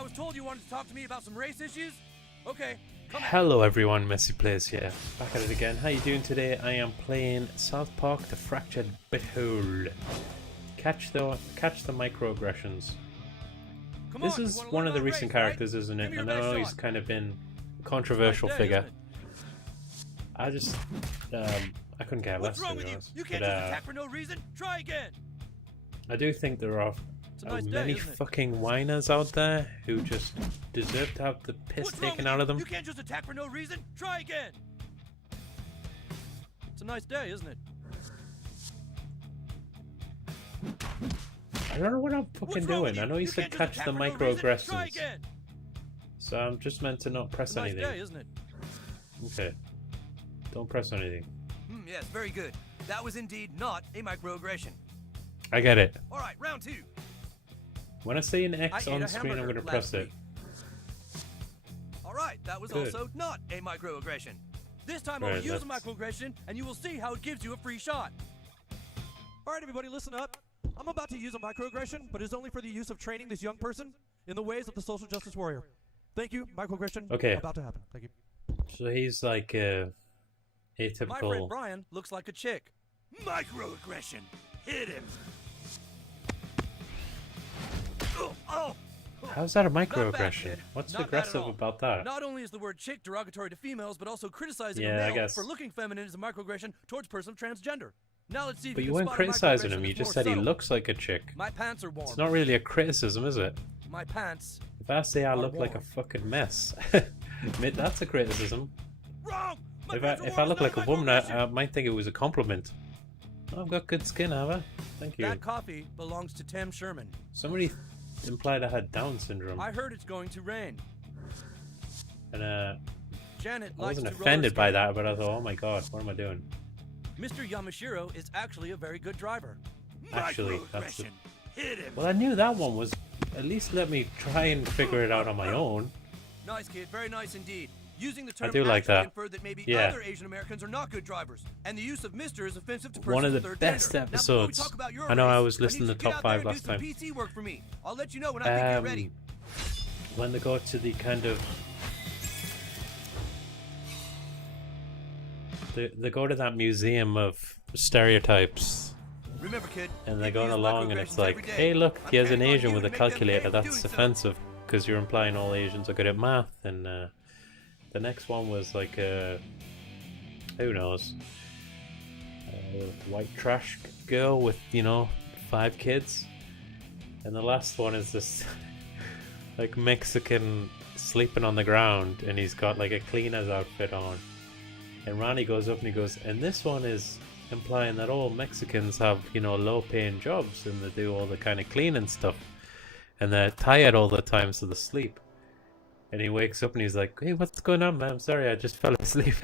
I was told you wanted to talk to me about some race issues? Okay. Hello everyone, MessyPlays here. Back at it again. How you doing today? I am playing South Park: The Fractured Butthole. Catch the microaggressions. This is one of the recent characters, isn't it? And I know he's kind of been a controversial figure. I just I couldn't care less, to be honest. You can't just attack for no reason. Try again. I do think there are many fucking whiners out there who just deserve to have the piss taken out of them. You can't just attack for no reason. Try again. It's a nice day, isn't it? I don't know what I'm fucking doing. I know you said catch the microaggressions. So I'm just meant to not press anything. Nice day, isn't it? Okay. Don't press anything. Yes, very good. That was indeed not a microaggression. I get it. Alright, round two. When I see an X on screen, I'm going to press it. Alright, that was also not a microaggression. This time I'll use a microaggression and you will see how it gives you a free shot. Alright everybody, listen up. I'm about to use a microaggression, but it's only for the use of training this young person in the ways of the social justice warrior. Thank you, microaggression. Okay. About to happen. Thank you. So he's like atypical. My friend Brian looks like a chick. Microaggression. Hit him. Oh. How's that a microaggression? What's aggressive about that? Not only is the word chick derogatory to females, but also criticizing a male for looking feminine is a microaggression towards a person of transgender. Now let's see if but you weren't criticizing him, you just said he looks like a chick. My pants are warm. It's not really a criticism, is it? My pants. If I say I look like a fucking mess, admit that's a criticism. Wrong! If I look like a woman, I might think it was a compliment. Oh, I've got good skin, have I? Thank you. That coffee belongs to Tim Sherman. Somebody implied I had Down syndrome. I heard it's going to rain. And Janet I wasn't offended by that, but I thought, oh my god, what am I doing? Mr. Yamashiro is actually a very good driver. Actually, that's the... Hit him. Well, I knew that one was... At least let me try and figure it out on my own. Nice, kid. Very nice indeed. Using the term I do like that. inferred that maybe other Asian Americans are not good drivers, and the use of Mr. is offensive to persons one of the third best gender. episodes. Now, I know race, I was listening to Top 5 last time. PC work for me. I'll let you know when I think you're ready. When they go to the kind of... They go to that museum of stereotypes. Remember, kid, and they're going along and it's like, hey look, here's an Asian with a calculator. That's offensive because you're implying all Asians are good at math. And the next one was like who knows, white trash girl with 5 kids. And the last one is this like Mexican sleeping on the ground and he's got like a cleaner's outfit on. And Ronnie goes up and he goes, and this one is implying that all Mexicans have, low paying jobs and they do all the kind of cleaning stuff. And they're tired all the time, so they sleep. And he wakes up and he's like, hey, what's going on, man? I'm sorry, I just fell asleep.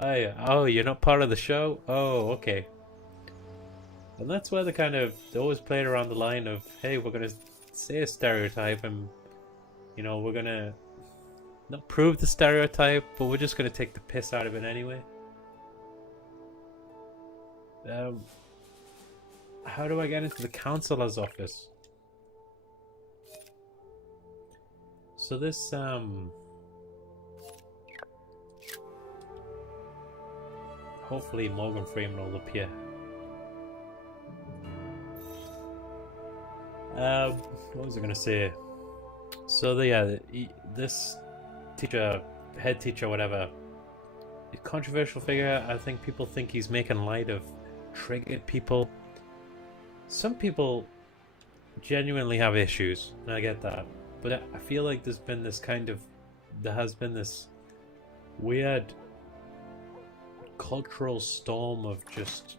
Oh, you're not part of the show? Oh, okay. And that's where they always played around the line of, hey, we're going to say a stereotype and, we're going to not prove the stereotype, but we're just going to take the piss out of it anyway. How do I get into the counselor's office? So this, hopefully Morgan Freeman will appear. What was I going to say? So this teacher, head teacher, whatever, a controversial figure. I think people think he's making light of triggered people. Some people genuinely have issues, and I get that. But I feel like there has been this weird cultural storm of just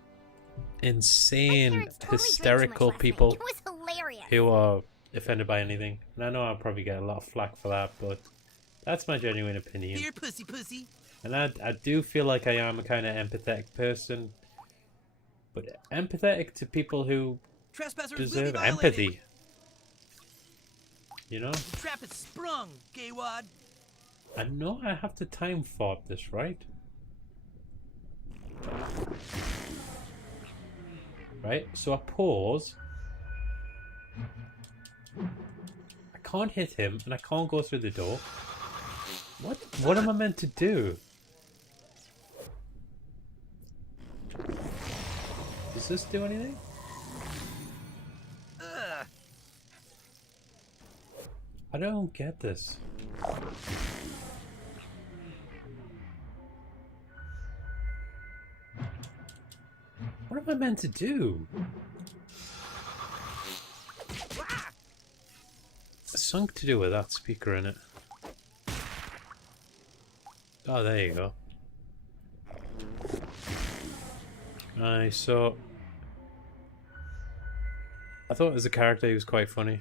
insane, hysterical people who are offended by anything. And I know I'll probably get a lot of flack for that, but that's my genuine opinion. Here, pussy. And I do feel like I am a kind of empathetic person, but empathetic to people who deserve empathy. The trap is sprung, gaywad. I know I have to time fart this, right? Right, so I pause. I can't hit him, and I can't go through the door. What am I meant to do? Does this do anything? I don't get this. What am I meant to do? Something to do with that speaker in it. Oh, there you go. Nice. So I thought as a character he was quite funny.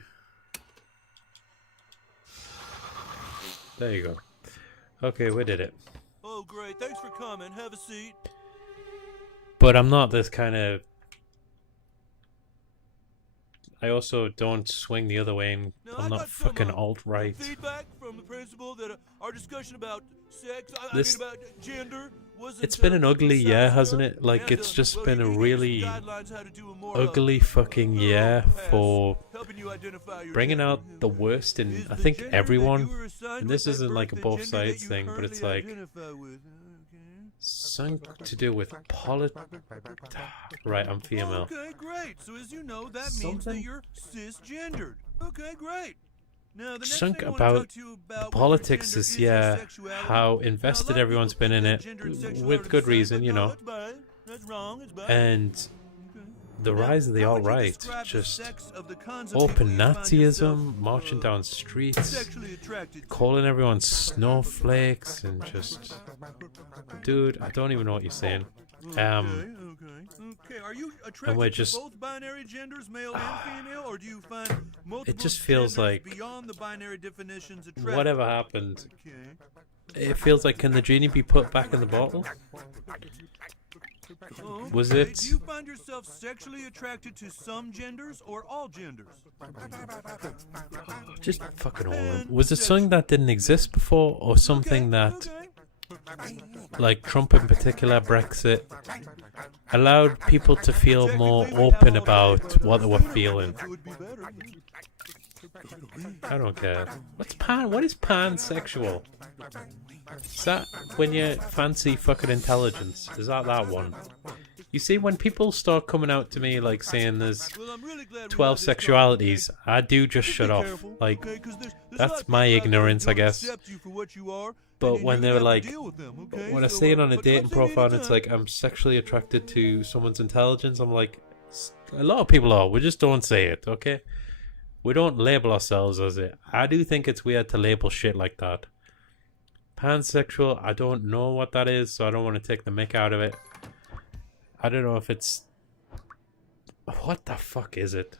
There you go. Okay, we did it. Oh, great. Thanks for coming. Have a seat. But I'm not this kind of... I also don't swing the other way. I'm not fucking alt-right. Feedback from the principal that our discussion about sex, about gender, it's been an ugly year, hasn't it? Like, it's just been a really ugly fucking year for bringing out the worst in, I think, everyone. And this isn't like a both sides thing, but it's like something to do with Right, I'm female. Okay, great. So as you know, that means that you're cisgendered. Okay, great. Now, the next thing I want to talk to you about the politics is, yeah, how invested everyone's been in it, with good reason, you know. That's wrong. It's bad. And the rise of the alt-right, just open Nazism, marching down streets, calling everyone snowflakes, and just... Dude, I don't even know what you're saying. Okay. Are you attracted to both binary genders, male and female, or do you find multiple it just feels like beyond the binary definitions attractive? Whatever happened, it feels like, can the genie be put back in the bottle? Was it... Do you find yourself sexually attracted to some genders or all genders? Just fucking all of them. Was it something that didn't exist before, or something that, like Trump in particular, Brexit, allowed people to feel more open about what they were feeling? I don't care. What is pansexual? Is that when you fancy fucking intelligence? Is that one? You see, when people start coming out to me like saying there's 12 sexualities, I do just shut off. Like, that's my ignorance, I guess. But when they're like, when I see it on a dating profile and it's like, I'm sexually attracted to someone's intelligence, I'm like, a lot of people are. We just don't say it, okay? We don't label ourselves as it. I do think it's weird to label shit like that. Pansexual, I don't know what that is, so I don't want to take the mick out of it. I don't know if it's... What the fuck is it?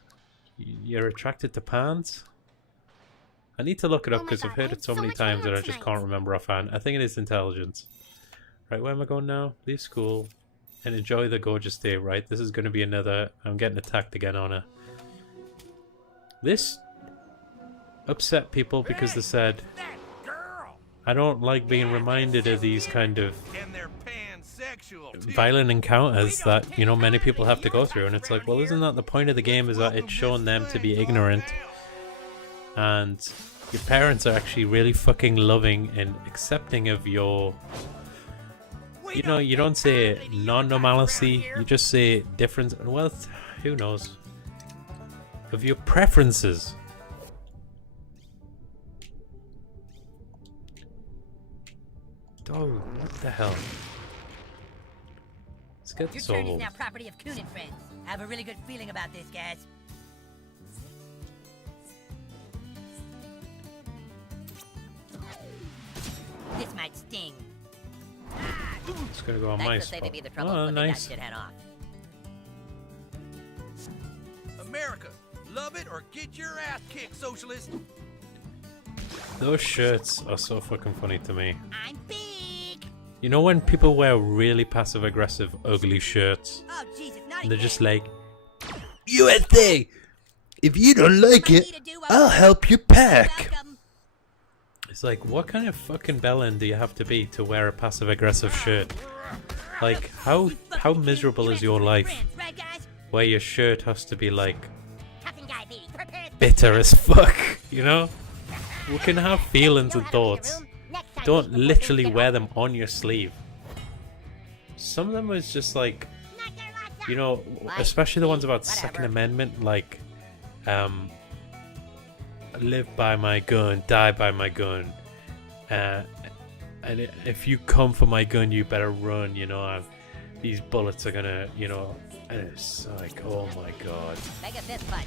You're attracted to pans? I need to look it up because I've heard it so many times that I just can't remember offhand. I think it is intelligence. Right, where am I going now? Leave school and enjoy the gorgeous day, right? This is going to be another... I'm getting attacked again on it. This upset people because they said... I don't like being reminded of these kind of violent encounters that, you know, many people have to go through. And it's like, well, isn't that the point of the game, is that it's showing them to be ignorant? And your parents are actually really fucking loving and accepting of your... You know, you don't say non-normalcy, you just say difference. Well, who knows? Of your preferences. Oh, what the hell? Let's get this Your over. turn is now property of Coon and Friends. I have a really good feeling about this, guys. This might sting. It's gonna go on my spot. Oh, nice. America, love it or get your ass kicked, socialist. Those shirts are so fucking funny to me. I'm big. You know when people wear really passive-aggressive, ugly shirts? Oh, Jesus, not And they're again. just like, USA! If you don't like it, I'll help you pack! Welcome. It's like, what kind of fucking bellend do you have to be to wear a passive-aggressive shirt? Like, how miserable is your life? Right, guys? Where your shirt has to be like Toughen guy, baby. Prepare. bitter as fuck. you know? We can have feelings and thoughts. Don't literally wear them on your sleeve. Some of them was just like, you know, especially the ones about Second Amendment, like, live by my gun, die by my gun. And if you come for my gun, you better run, you know. These bullets are gonna, you know. And it's like, oh my god. Make a fist punch.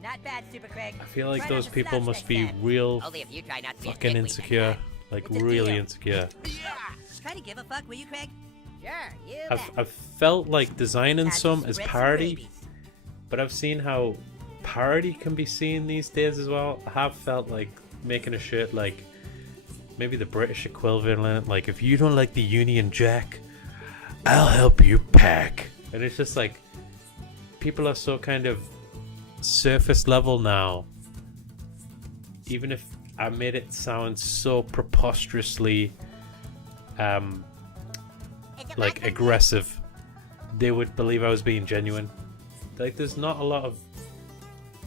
Not bad, Super Craig. I feel like those people must be real fucking insecure. Like, really insecure. Try to give a fuck, will you, Craig? Sure, I've felt like designing some as parody, but I've seen how parody can be seen these days as well. I have felt like making a shirt like maybe the British equivalent, like, if you don't like the Union Jack, I'll help you pack. And it's just like, people are so kind of surface level now. Even if I made it sound so preposterously like aggressive, they would believe I was being genuine. Like, there's not a lot of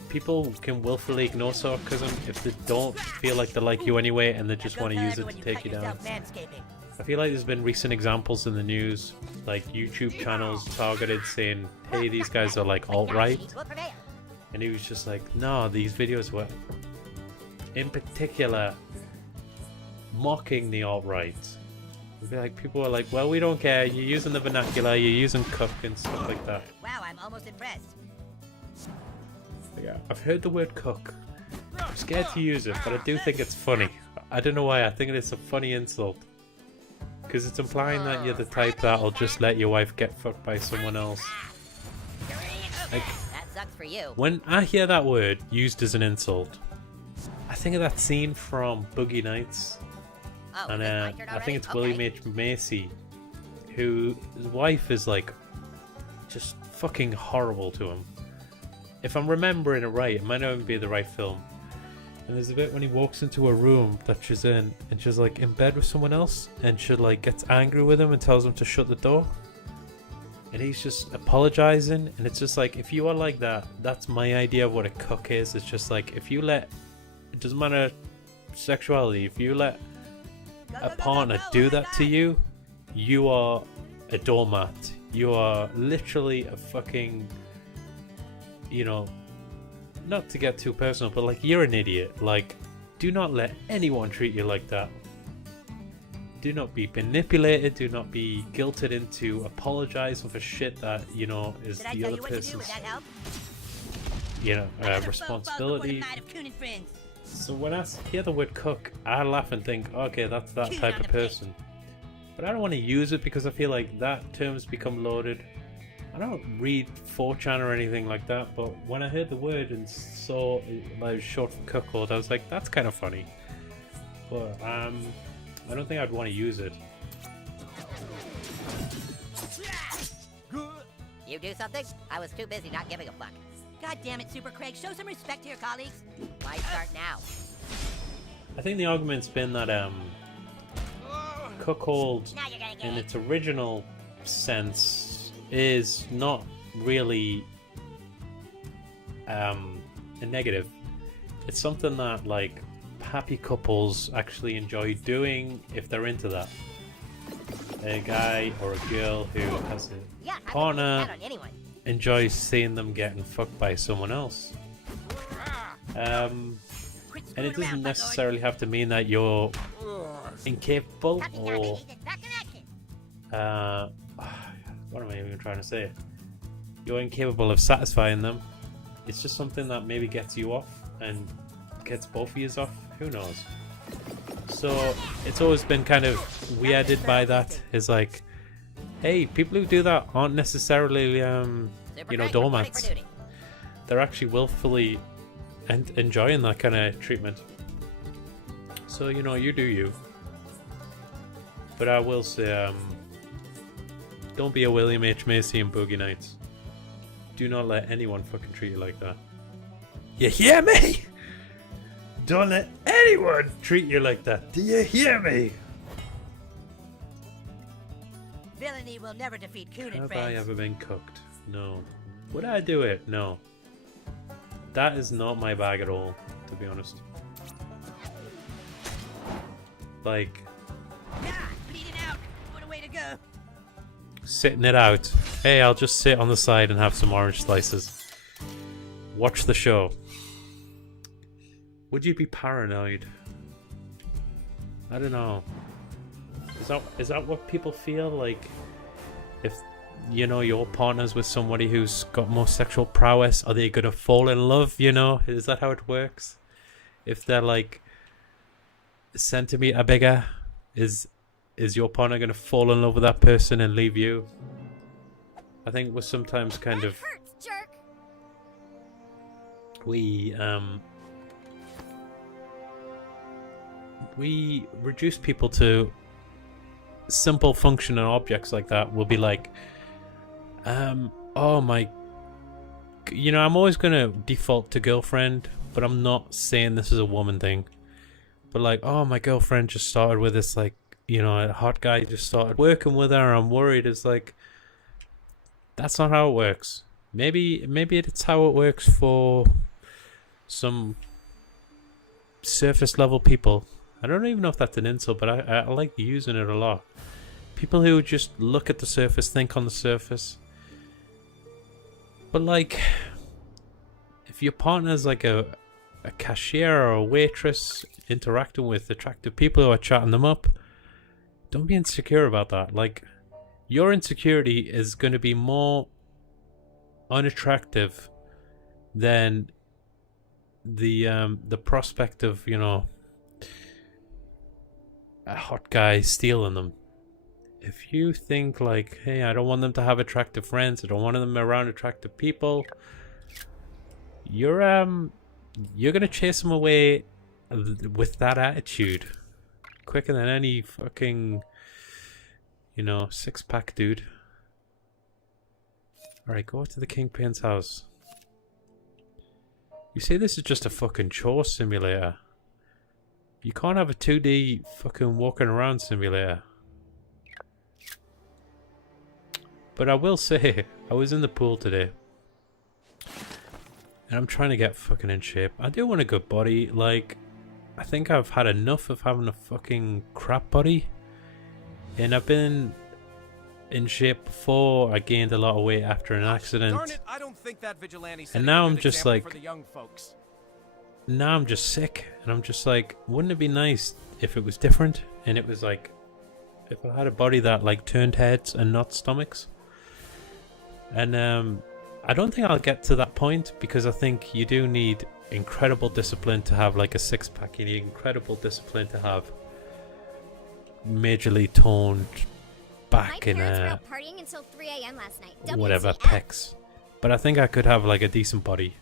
people can willfully ignore sarcasm if they don't feel like they like you anyway and they just want to use it to take you down. I feel like there's been recent examples in the news, like YouTube channels targeted saying, hey, these guys are like alt-right, and he was just like, no, these videos were in particular mocking the alt-right. Like, people are like, well, we don't care, you're using the vernacular, you're using cuck and stuff like that. Wow, I'm almost impressed. Yeah, I've heard the word cuck. I'm scared to use it, but I do think it's funny. I don't know why, I think it's a funny insult. Because it's implying that you're the type that'll just let your wife get fucked by someone else. Like, that sucks for you. When I hear that word used as an insult, I think of that scene from Boogie Nights. Oh, and I think it's William H. Macy, who his wife is like just fucking horrible to him. If I'm remembering it right, it might not even be the right film. And there's a bit when he walks into a room that she's in, and she's like in bed with someone else, and she like gets angry with him and tells him to shut the door. And he's just apologizing, and it's just like, if you are like that, that's my idea of what a cuck is. It's just like, if you let, it doesn't matter sexuality, if you let a partner do that to you, you are a doormat. You are literally a fucking, you know, not to get too personal, but like, you're an idiot. Like, do not let anyone treat you like that. Do not be manipulated, do not be guilted into apologizing for shit that, you know, is the other person's, you know, responsibility. So when I hear the word cuck, I laugh and think, okay, that's that type of person. But I don't want to use it because I feel like that term's become loaded. I don't read 4chan or anything like that, but when I heard the word and saw it was short for cuckold, I was like, that's kind of funny. But I don't think I'd want to use it. You do something? I was too busy not giving a fuck. God damn it, Super Craig, show some respect to your colleagues. Why start now? I think the argument's been that cuckold in its original sense is not really a negative. It's something that like happy couples actually enjoy doing if they're into that. A guy or a girl who has a partner enjoys seeing them getting fucked by someone else. And it doesn't necessarily have to mean that you're incapable or what am I even trying to say? You're incapable of satisfying them. It's just something that maybe gets you off and gets both of you off. Who knows? So it's always been kind of weirded by that. It's like, hey, people who do that aren't necessarily, you know, doormats. They're actually willfully and enjoying that kind of treatment. So, you know, you do you. But I will say, don't be a William H. Macy in Boogie Nights. Do not let anyone fucking treat you like that. You hear me? Don't let anyone treat you like that. Do you hear me? Villainy will never defeat Coon and Have friends. I ever been cooked? No. Would I do it? No. That is not my bag at all. be honest. Like, Yeah, bleeding out. What a way to go. sitting it out. Hey, I'll just sit on the side and have some orange slices. Watch the show. Would you be paranoid? I don't know. Is that what people feel like? If you know your partner's with somebody who's got more sexual prowess, are they gonna fall in love? You know, is that how it works? If they're like a centimeter bigger, is your partner gonna fall in love with that person and leave you? I think we're sometimes kind of hurts, jerk. we reduce people to simple functional objects like that. We'll be like, oh my, you know, I'm always gonna default to girlfriend, but I'm not saying this is a woman thing. But like, oh, my girlfriend just started with this, like, you know, a hot guy just started working with her. I'm worried. It's like, that's not how it works. Maybe it's how it works for some surface level people. I don't even know if that's an insult, but I like using it a lot. People who just look at the surface, think on the surface. But like, if your partner's like a cashier or a waitress interacting with attractive people who are chatting them up, don't be insecure about that. Like, your insecurity is going to be more unattractive than the prospect of, you know, a hot guy stealing them. If you think like, hey, I don't want them to have attractive friends, I don't want them around attractive people, you're gonna chase them away with that attitude quicker than any fucking, you know, six-pack dude. Alright, go to the Kingpin's house. You say this is just a fucking chore simulator. You can't have a 2D fucking walking around simulator. But I will say, I was in the pool today. And I'm trying to get fucking in shape. I do want a good body. Like, I think I've had enough of having a fucking crap body. And I've been in shape before. I gained a lot of weight after an accident. Darn it, I don't think that vigilante And now I'm just like, for the young folks. now I'm just sick. And I'm just like, wouldn't it be nice if it was different? And it was like, if I had a body that like turned heads and not stomachs. And I don't think I'll get to that point, because I think you do need incredible discipline to have like a six-pack. You need incredible discipline to have majorly toned back in partying until 3 a.m. last night. whatever WTF? pecs. But I think I could have like a decent body.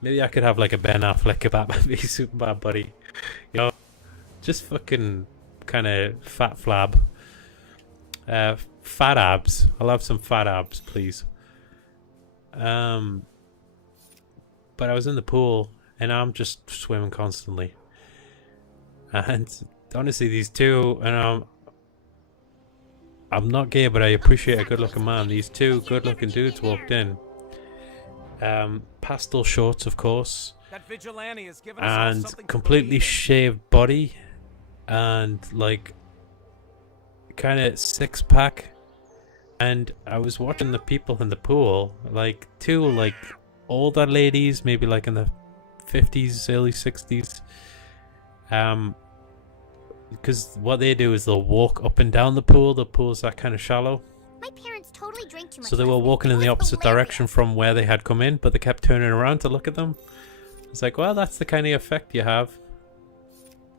Maybe I could have like a Ben Affleck about my Superman body. You know, just fucking kind of fat flab. Fat abs. I'll have some fat abs, please. But I was in the pool and I'm just swimming constantly. And honestly, these two, and I'm not gay, but I appreciate a good-looking man. These two good-looking dudes walked in. Pastel shorts, of course, That vigilante has given us all and something to completely believe in. shaved body, and like kind of six-pack. And I was watching the people in the pool, like two like older ladies, maybe like in the 50s, early 60s. Because what they do is they'll walk up and down the pool. The pool's that kind of shallow. My parents totally drank too much. So they last were night. walking in It the was opposite hilarious. direction from where they had come in, but they kept turning around to look at them. It's like, well, that's the kind of effect you have.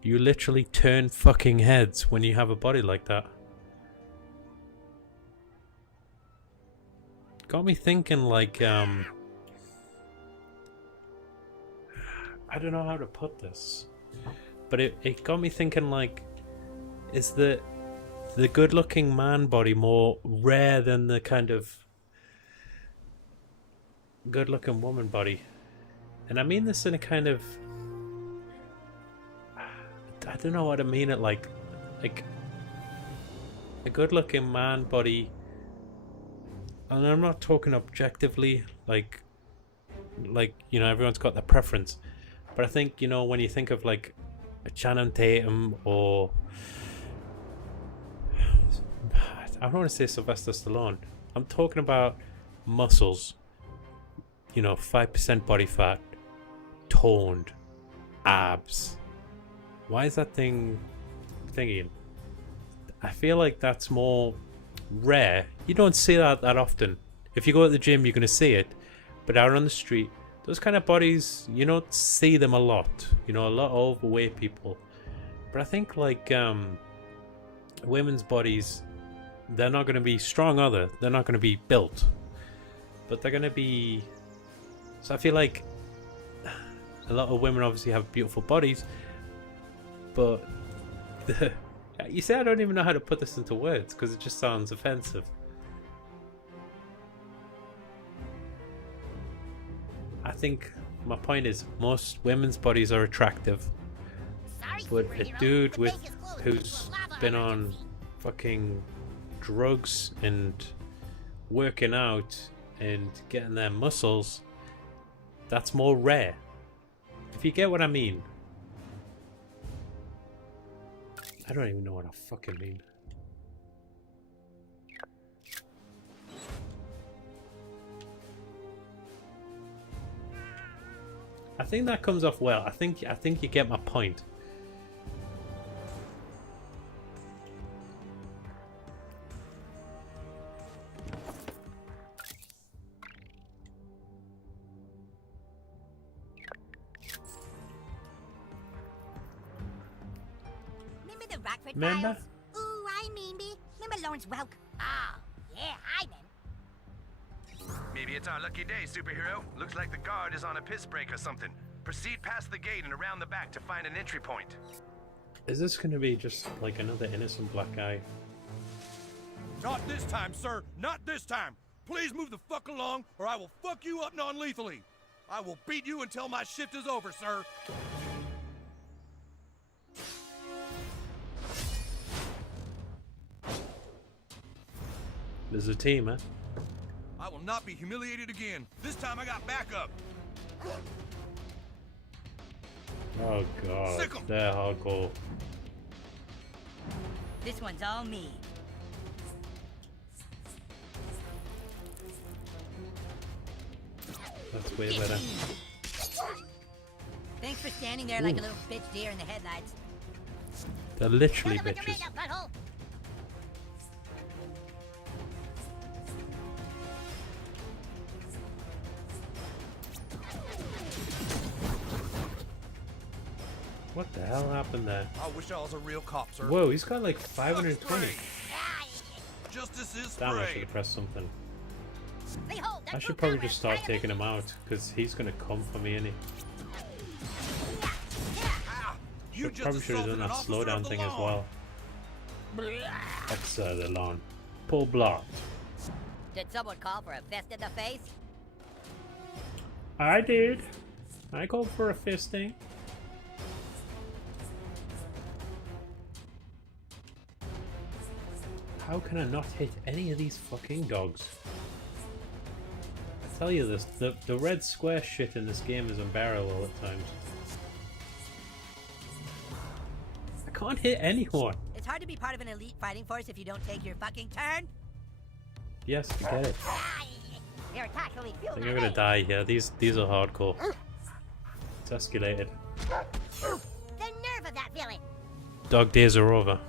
You literally turn fucking heads when you have a body like that. Got me thinking, like, I don't know how to put this, but it got me thinking, like, is the good-looking man body more rare than the kind of good-looking woman body? And I mean this in a kind of, I don't know what I mean it like a good-looking man body. And I'm not talking objectively, like you know, everyone's got their preference, But I think, you know, when you think of like a Channing Tatum or I don't want to say Sylvester Stallone. I'm talking about muscles. You know, 5% body fat, toned, abs. Why is that thing thinking? I feel like that's more rare. You don't see that often. If you go to the gym, you're going to see it. But out on the street, those kind of bodies, you don't see them a lot. You know, a lot of overweight people. But I think like women's bodies, they're not going to be strong, are they? They're not going to be built. But they're going to be... So I feel like a lot of women obviously have beautiful bodies. But... you say I don't even know how to put this into words because it just sounds offensive. I think my point is most women's bodies are attractive, but a dude who's been on fucking drugs and working out and getting their muscles, that's more rare. If you get what I mean. I don't even know what I fucking mean. I think that comes off well. I think you get my point. Remember the Rockford Remember? Files? Ooh, I mean me. Remember Lawrence Welk? Oh, yeah, I then. Maybe it's our lucky day, superhero. Looks like the guard is on a piss break or something. Proceed past the gate and around the back to find an entry point. Is this gonna be just like another innocent black guy? Not this time, sir. Not this time. Please move the fuck along, or I will fuck you up non-lethally. I will beat you until my shift is over, sir. There's a team, huh? I will not be humiliated again. This time I got backup. Oh god, Sick 'em. they're hardcore. This one's all me. That's way better. Thanks for standing there like a little bitch deer in the headlights. They're literally Shut up with your bitches. radio, butthole. What the hell happened there? I wish I was a real cop, sir. Whoa, he's got like 520. Justice is Damn, I should sprayed. have pressed something. Hey, hold, I that's should no probably camera. just start Right taking him out, because he's gonna come for me, innit? Ah, you just Probably should have done assaulted that an officer slowdown of the thing as law. well. Officer of the lawn. Pull blocked. Did someone call for a fist in the face? I did. I called for a fisting. How can I not hit any of these fucking dogs? I tell you this, the red square shit in this game is unbearable at times. I can't hit anyone. It's hard to be part of an elite fighting force if you don't take your fucking turn. Yes, I get it. Your attack only I fueled think my I'm gonna rage. die here. These are hardcore. It's escalated. The nerve of that villain. Dog days are over.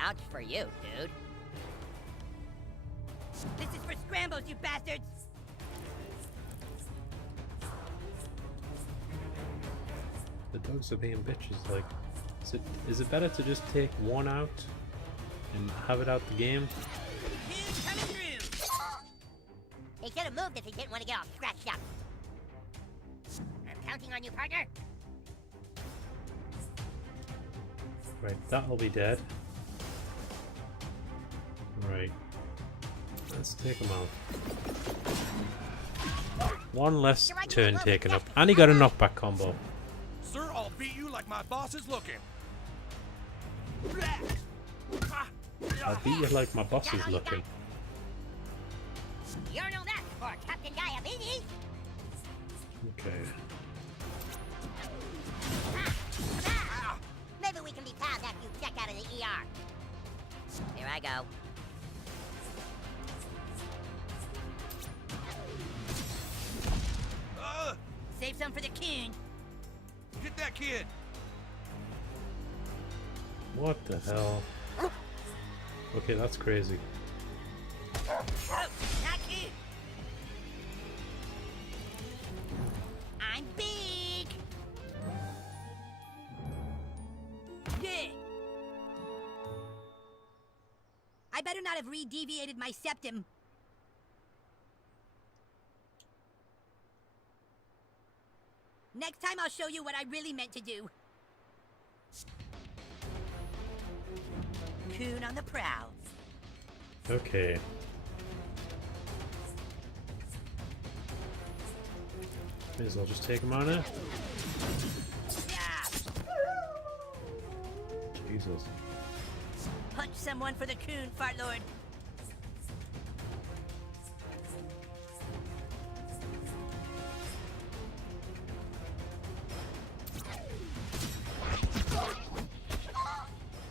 Ouch for you, dude. This is for scrambles, you bastards! The dogs are being bitches. Like, is it better to just take one out and have it out the game? He's coming through! He should have moved if he didn't want to get all scratched up. I'm counting on you, partner. Right, that'll be dead. Right. Let's take him out. One less turn taken up. And he got a knockback combo. Sir, I'll beat you like my boss is looking. I'll beat you like my boss is looking. You don't know that or Captain Diabetes. Okay. Maybe we can be pals after you check out of the ER. Here I go. Save some for the coon. Get that kid. What the hell? Okay, that's crazy. Oh, not coon. I'm big. Yeah. I better not have re-deviated my septum. Next time I'll show you what I really meant to do. Coon on the prowl. Okay. May as well just take him on it. Yeah. Jesus. Punch someone for the coon, fart lord.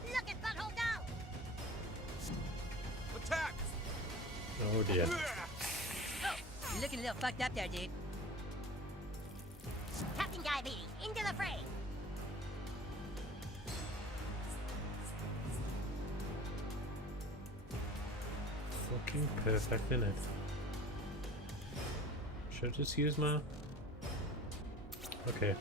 Look at Butthole go! Attack. Oh dear. Oh, you're looking a little fucked up there, dude. Captain Diabetes, into the fray! Fucking perfect, innit? Should I just use my... Okay.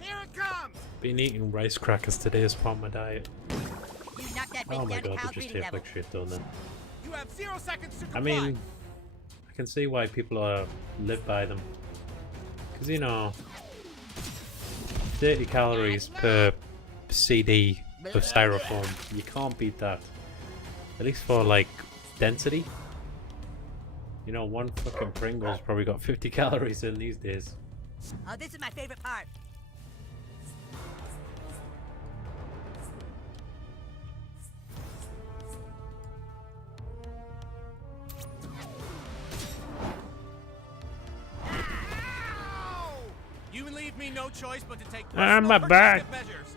Here it comes. Been eating rice crackers today as part of my diet. You knocked that Oh bitch my down to god, Kyle's they just reading taste level. like shit, don't they? You have 0 seconds to I comply. mean, I can see why people live by them. Because, you know, 30 calories per CD of styrofoam, you can't beat that. At least for, like, density. You know, one fucking Pringle's probably got 50 calories in these days. Oh, this is my favorite part. You leave me no choice but to take I'm personal back. protective measures.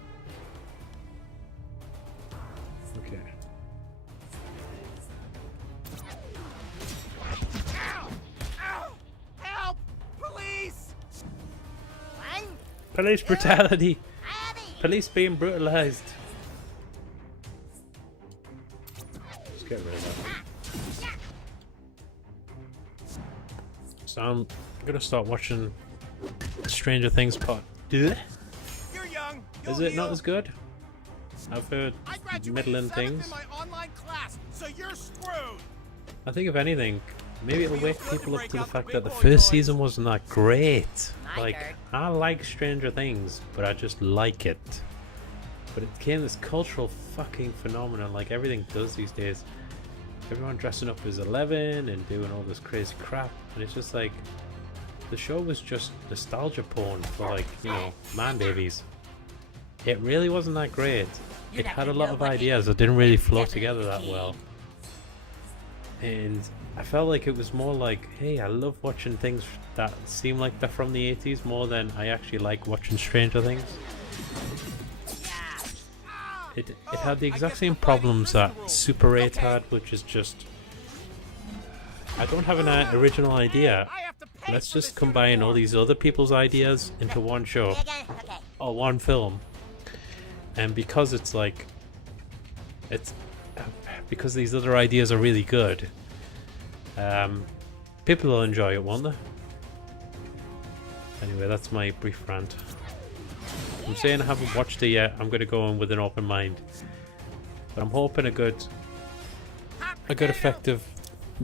Okay. Ow! Ow! Help! Police! One, Police brutality! Abby! Police being brutalized! Just get rid of that. So I'm gonna start watching Stranger Things part. You're young. Is it not as good? I've heard I graduated middling 7th things. in my online class, so you're screwed. I think if anything, maybe it'll wake people up to the fact that the first season wasn't that great. My Like, turn. I like Stranger Things, but I just like it. But it became this cultural fucking phenomenon like everything does these days. Everyone dressing up as 11 and doing all this crazy crap, and it's just like, the show was just nostalgia porn for, like, you know, man babies. It really wasn't that great. You're It not had a gonna lot know of what it ideas that didn't really flow Definitely together that key. well. And I felt like it was more like, hey, I love watching things that seem like they're from the 80s more than I actually like watching Stranger Things. It had the exact same problems that Super 8 had, which is just, I don't have an original idea. I have to pay Let's for just this combine all uniform. these other people's ideas into one show Okay. or one film. And because it's like, it's because these other ideas are really good, people will enjoy it, won't they? Anyway, that's my brief rant. I'm saying I haven't watched it yet. I'm going to go in with an open mind, but I'm hoping a good effective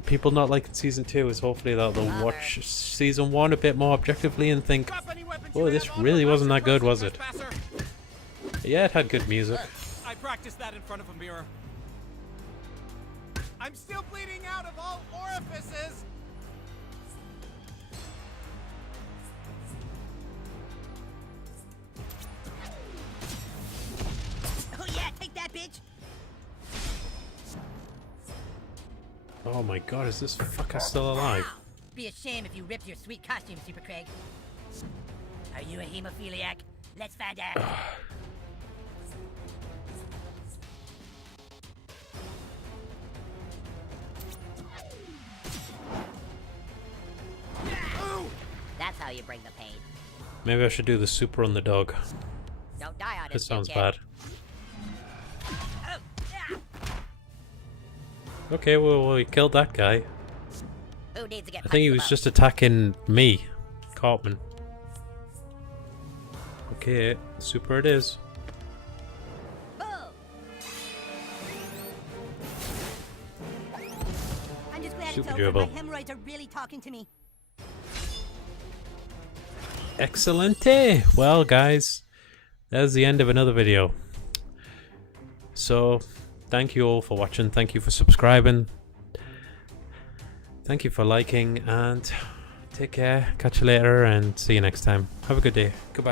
people not liking season 2 is hopefully that they'll watch season 1 a bit more objectively and think, Drop any weapons oh, you this have on really or wasn't else that good, you're was it? trespasser. Yeah, it had good music. I practiced that in front of a mirror. I'm still bleeding out of all orifices! Oh yeah, take that, bitch! Oh my god, is this fucker still alive? Ow! Be a shame if you ripped your sweet costume, Super Craig. Are you a hemophiliac? Let's find out. That's how you bring the pain. Maybe I should do the super on the dog. Don't die on it. This sounds kid. bad. Oh, yeah. Okay, well, we killed that guy. Who needs to get I think he was just attacking me, Cartman. Okay, super it is. Boom. I'm just glad Super it's over. My durable. hemorrhoids are really talking to me. Excellente! Well, guys, that's the end of another video. So, thank you all for watching. Thank you for subscribing. Thank you for liking, and take care. Catch you later, and see you next time. Have a good day. Goodbye.